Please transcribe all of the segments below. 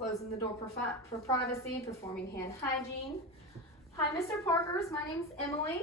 Closing the door for privacy, performing hand hygiene. Hi, Mr. Parkers. My name's Emily.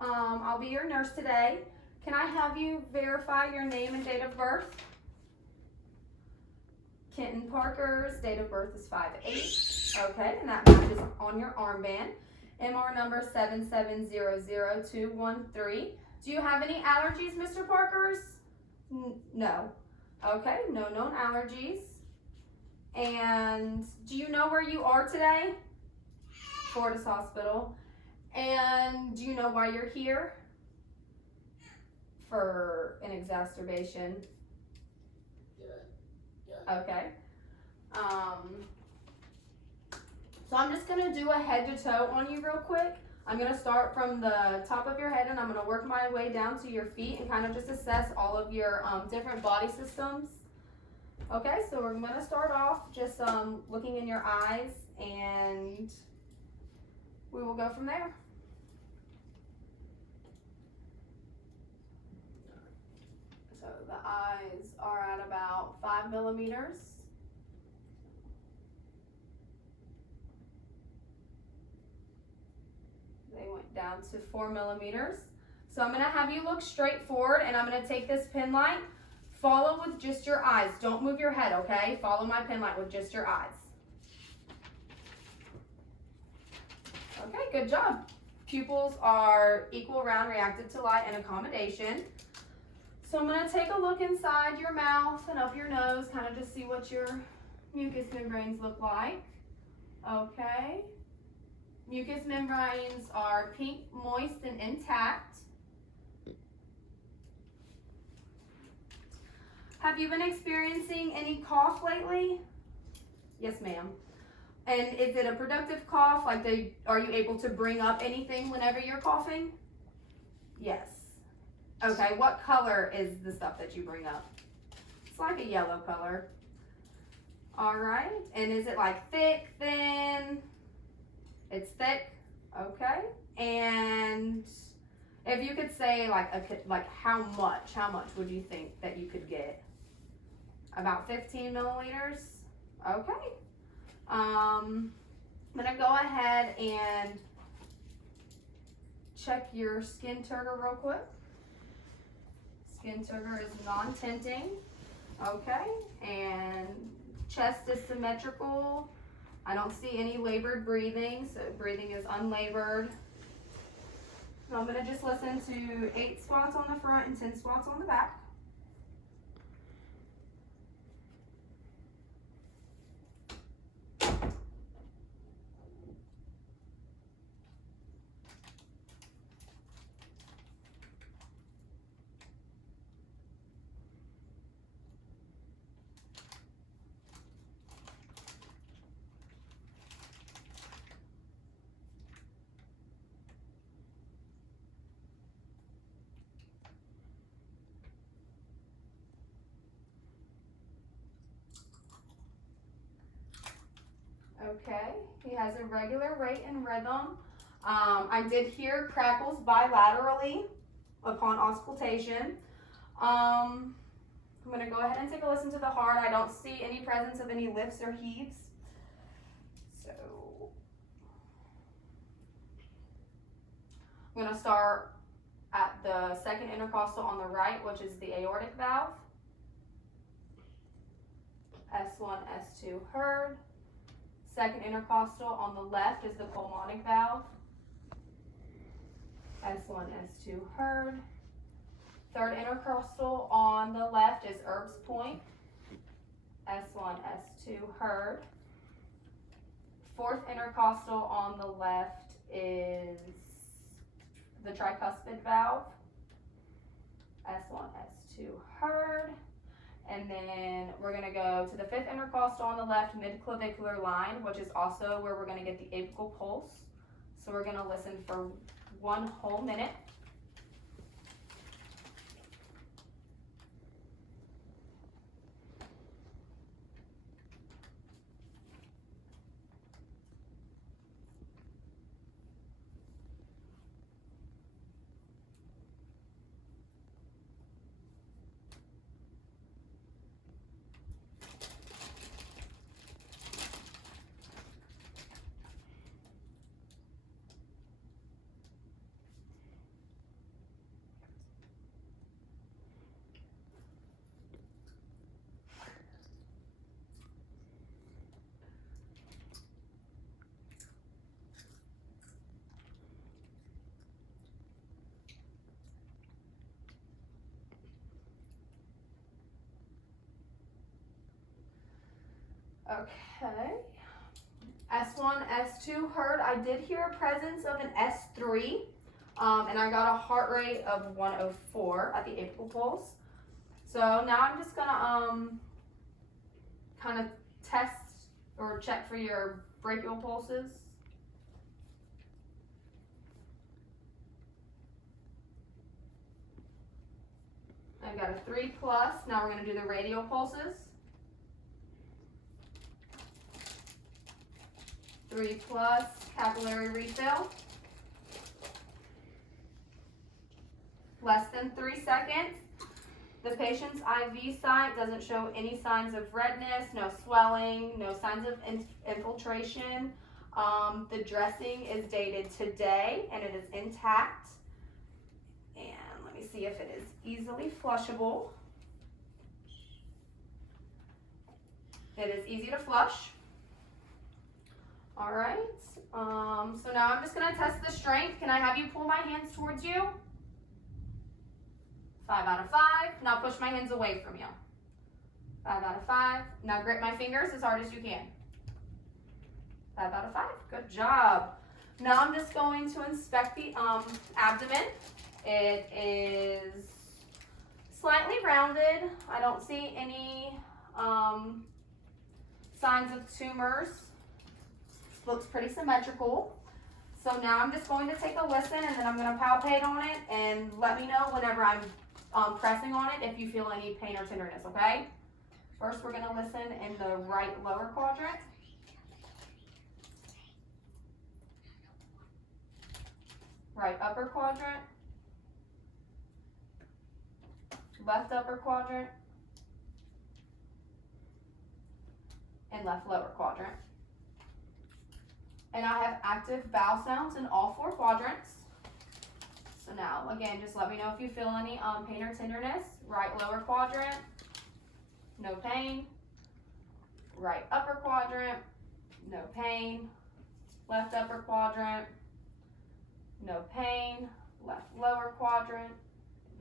I'll be your nurse today. Can I have you verify your name and date of birth? Kenton Parker's date of birth is 5/8. Okay, and that matches on your armband. MR number 7700213. Do you have any allergies, Mr. Parkers? No. Okay, no known allergies. And do you know where you are today? Fortis Hospital. And do you know why you're here? For an exacerbation. Yeah. Okay. So I'm just gonna do a head to toe on you real quick. I'm gonna start from the top of your head and I'm gonna work my way down to your feet and kind of just assess all of your different body systems. Okay, so we're gonna start off just looking in your eyes and we will go from there. So the eyes are at about 5 millimeters. They went down to 4 millimeters. So I'm gonna have you look straight forward and I'm gonna take this pen light. Follow with just your eyes. Don't move your head, okay? Follow my pen light with just your eyes. Okay, good job. Pupils are equal, round, reactive to light, and accommodation. So I'm gonna take a look inside your mouth and up your nose, kind of just see what your mucous membranes look like. Okay. Mucous membranes are pink, moist, and intact. Have you been experiencing any cough lately? Yes, ma'am. And is it a productive cough? Like, are you able to bring up anything whenever you're coughing? Yes. Okay, what color is the stuff that you bring up? It's like a yellow color. All right, and is it like thick, thin? It's thick, okay. And if you could say like how much would you think that you could get? About 15 milliliters, okay. I'm gonna go ahead and check your skin turgor real quick. Skin turgor is non-tinting, okay. And chest is symmetrical. I don't see any labored breathing, so breathing is unlabored. So I'm gonna just listen to 8 spots on the front and 10 spots on the back. Okay, he has a regular rate and rhythm. I did hear crackles bilaterally upon auscultation. I'm going to go ahead and take a listen to the heart. I don't see any presence of any lifts or heaves. So I'm going to start at the second intercostal on the right, which is the aortic valve. S1, S2 heard. Second intercostal on the left is the pulmonic valve. S1, S2 heard. Third intercostal on the left is Erb's point. S1, S2 heard. Fourth intercostal on the left is the tricuspid valve. S1, S2 heard. And then we're gonna go to the fifth intercostal on the left, midclavicular line, which is also where we're gonna get the apical pulse. So we're gonna listen for 1 whole minute. Okay. S1, S2 heard. I did hear a presence of an S3, and I got a heart rate of 104 at the apical pulse. So now I'm just gonna kind of test or check for your brachial pulses. I've got a 3+. Now we're gonna do the radial pulses. 3+, capillary refill. Less than 3 seconds. The patient's IV site doesn't show any signs of redness, no swelling, no signs of infiltration. The dressing is dated today and it is intact. And let me see if it is easily flushable. It is easy to flush. All right, so now I'm just gonna test the strength. Can I have you pull my hands towards you? 5 out of 5. Now push my hands away from you. 5 out of 5. Now grip my fingers as hard as you can. 5 out of 5. Good job. Now I'm just going to inspect the abdomen. It is slightly rounded. I don't see any signs of tumors. Looks pretty symmetrical. So now I'm just going to take a listen and then I'm going to palpate on it and let me know whenever I'm pressing on it if you feel any pain or tenderness, okay? First we're going to listen in the right lower quadrant. Right upper quadrant. Left upper quadrant. And left lower quadrant. And I have active bowel sounds in all 4 quadrants. So now, again, just let me know if you feel any pain or tenderness. Right lower quadrant, no pain. Right upper quadrant, no pain. Left upper quadrant, no pain. Left lower quadrant,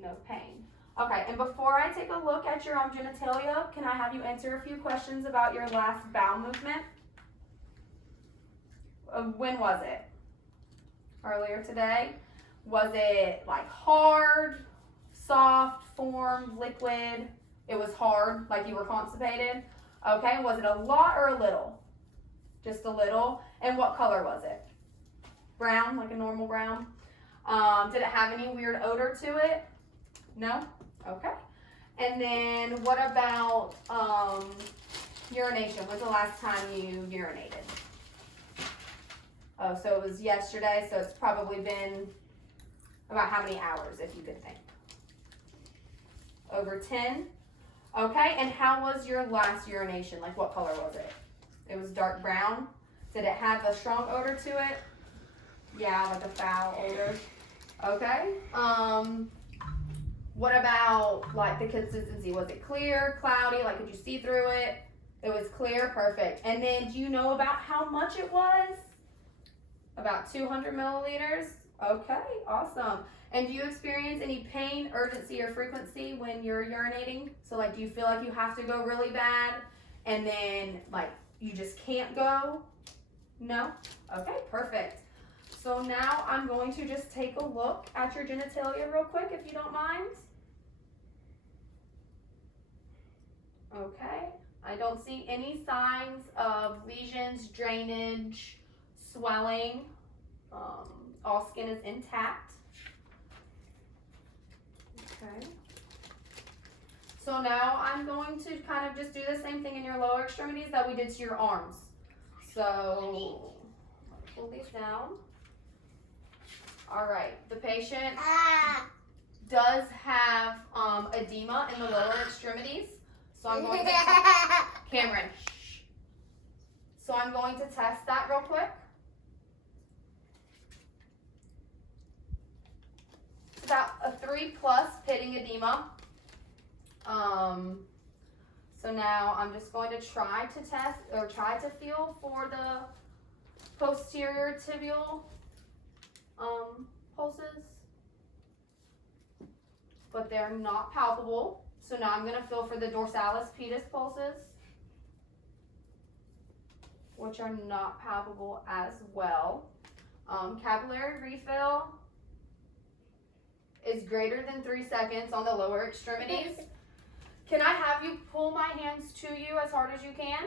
no pain. Okay, and before I take a look at your genitalia, can I have you answer a few questions about your last bowel movement? When was it? Earlier today? Was it like hard, soft, formed, liquid? It was hard, like you were constipated? Okay, was it a lot or a little? Just a little. And what color was it? Brown, like a normal brown? Did it have any weird odor to it? No? Okay. And then what about urination? When's the last time you urinated? Oh, so it was yesterday, so it's probably been about how many hours, if you could think? Over 10? Okay, and how was your last urination? Like, what color was it? It was dark brown. Did it have a strong odor to it? Yeah, like a foul odor. Okay. What about, like, the consistency? Was it clear, cloudy? Like, could you see through it? It was clear? Perfect. And then, do you know about how much it was? About 200 milliliters? Okay, awesome. And do you experience any pain, urgency, or frequency when you're urinating? So, like, do you feel like you have to go really bad and then, like, you just can't go? No? Okay, perfect. So now I'm going to just take a look at your genitalia real quick, if you don't mind. Okay, I don't see any signs of lesions, drainage, swelling. All skin is intact. Okay. So now I'm going to kind of just do the same thing in your lower extremities that we did to your arms. So pull these down. All right, the patient does have edema in the lower extremities. So I'm going to, Cameron, shh. So I'm going to test that real quick. It's about a 3+ pitting edema. So now I'm just going to try to test or try to feel for the posterior tibial pulses, but they're not palpable. So now I'm going to feel for the dorsalis pedis pulses. which are not palpable as well. Capillary refill is greater than 3 seconds on the lower extremities. Can I have you pull my hands to you as hard as you can?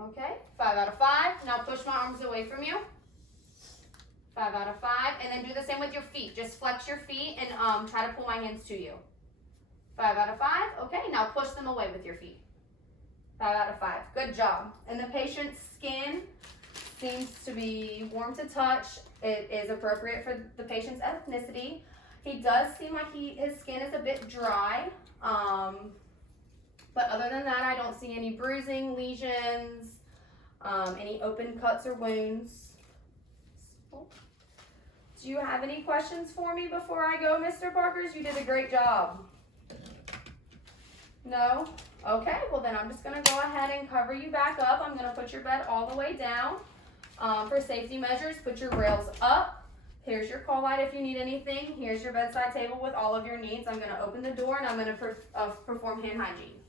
Okay, 5 out of 5. Now push my arms away from you. 5 out of 5. And then do the same with your feet. Just flex your feet and try to pull my hands to you. 5 out of 5. Okay, now push them away with your feet. 5 out of 5. Good job. And the patient's skin seems to be warm to touch. It is appropriate for the patient's ethnicity. He does seem like his skin is a bit dry. But other than that, I don't see any bruising, lesions, any open cuts or wounds. Do you have any questions for me before I go, Mr. Parkers? You did a great job. No? Okay, well then I'm just gonna go ahead and cover you back up. I'm gonna put your bed all the way down. For safety measures, put your rails up. Here's your call light if you need anything. Here's your bedside table with all of your needs. I'm gonna open the door and I'm gonna perform hand hygiene.